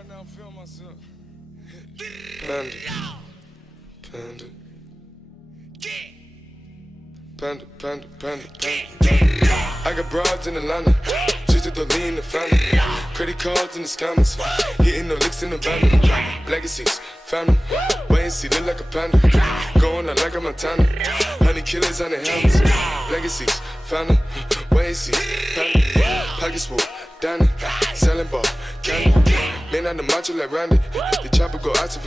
right now, feel myself. Panda. Panda. Panda, panda, panda, panda. I got broads in Atlanta, just to the lean the family. Credit cards in the scammers, hitting the licks in the van. Legacies, family, wait and see, look like a panda. Going out like a Montana, honey killers on the helmets. Legacies, family, wait and see, family. Pockets full, Danny, selling ball, candy. Man on the macho like Randy, the chopper go out to